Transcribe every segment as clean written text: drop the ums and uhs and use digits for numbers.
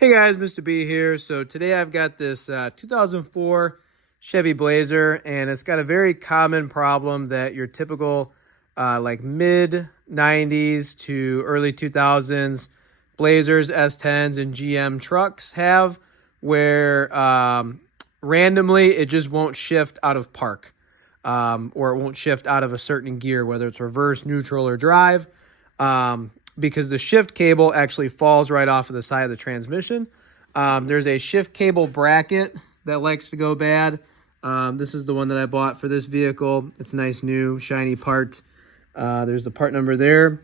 Hey guys, Mr. B here. So today I've got this 2004 Chevy Blazer, and it's got a very common problem that your typical like mid 90s to early 2000s Blazers, S-10s, and GM trucks have, where randomly it just won't shift out of park, or it won't shift out of a certain gear, whether it's reverse, neutral, or drive. Because the shift cable actually falls right off of the side of the transmission. There's a shift cable bracket that likes to go bad. This is the one that I bought for this vehicle. It's a nice new shiny part. There's the part number there.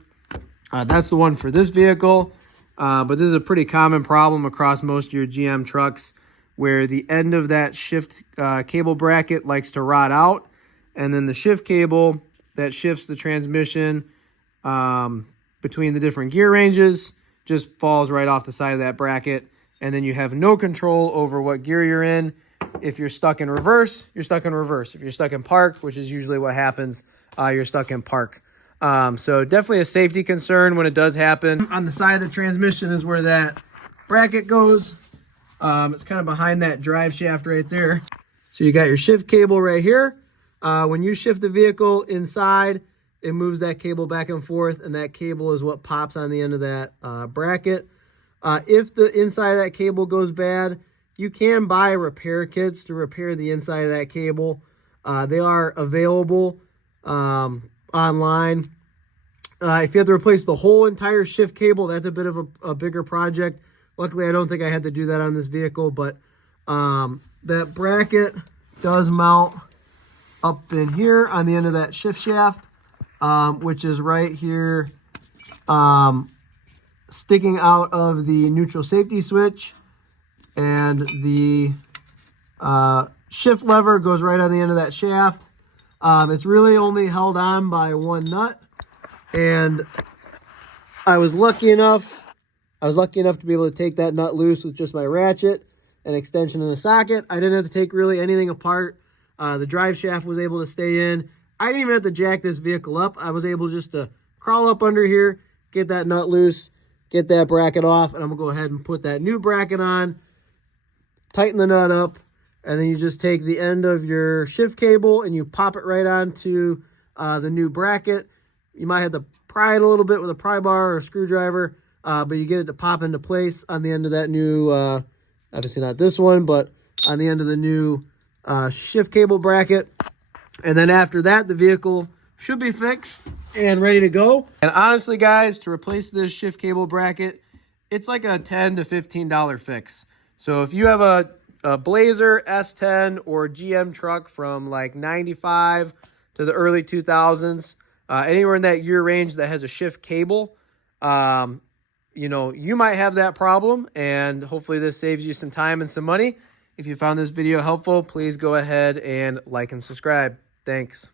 That's the one for this vehicle. But this is a pretty common problem across most of your GM trucks, where the end of that shift cable bracket likes to rot out, and then the shift cable that shifts the transmission between the different gear ranges just falls right off the side of that bracket, and then you have no control over what gear you're in. If you're stuck in reverse, you're stuck in reverse. If you're stuck in park, which is usually what happens, you're stuck in park. So definitely a safety concern when it does happen. On the side of the transmission is where that bracket goes. It's kind of behind that drive shaft right there. So you got your shift cable right here. When you shift the vehicle inside, it moves that cable back and forth, and that cable is what pops on the end of that bracket. If the inside of that cable goes bad, you can buy repair kits to repair the inside of that cable. They are available online. If you have to replace the whole entire shift cable, that's a bit of a bigger project. Luckily, I don't think I had to do that on this vehicle, but that bracket does mount up in here on the end of that shift shaft. Which is right here, sticking out of the neutral safety switch, and the shift lever goes right on the end of that shaft. It's really only held on by one nut, and I was lucky enough to be able to take that nut loose with just my ratchet and extension in the socket. I didn't have to take really anything apart. The drive shaft was able to stay in. I didn't even have to jack this vehicle up. I was able just to crawl up under here, get that nut loose, get that bracket off, and I'm going to go ahead and put that new bracket on, tighten the nut up, and then you just take the end of your shift cable and you pop it right onto the new bracket. You might have to pry it a little bit with a pry bar or a screwdriver, but you get it to pop into place on the end of that new, obviously not this one, but on the end of the new shift cable bracket. And then after that, the vehicle should be fixed and ready to go. And honestly, guys, to replace this shift cable bracket, it's like a $10 to $15 fix. So if you have a Blazer, S-10, or GM truck from like 95 to the early 2000s, anywhere in that year range that has a shift cable, you know, you might have that problem, and hopefully this saves you some time and some money. If you found this video helpful, please go ahead and like and subscribe. Thanks.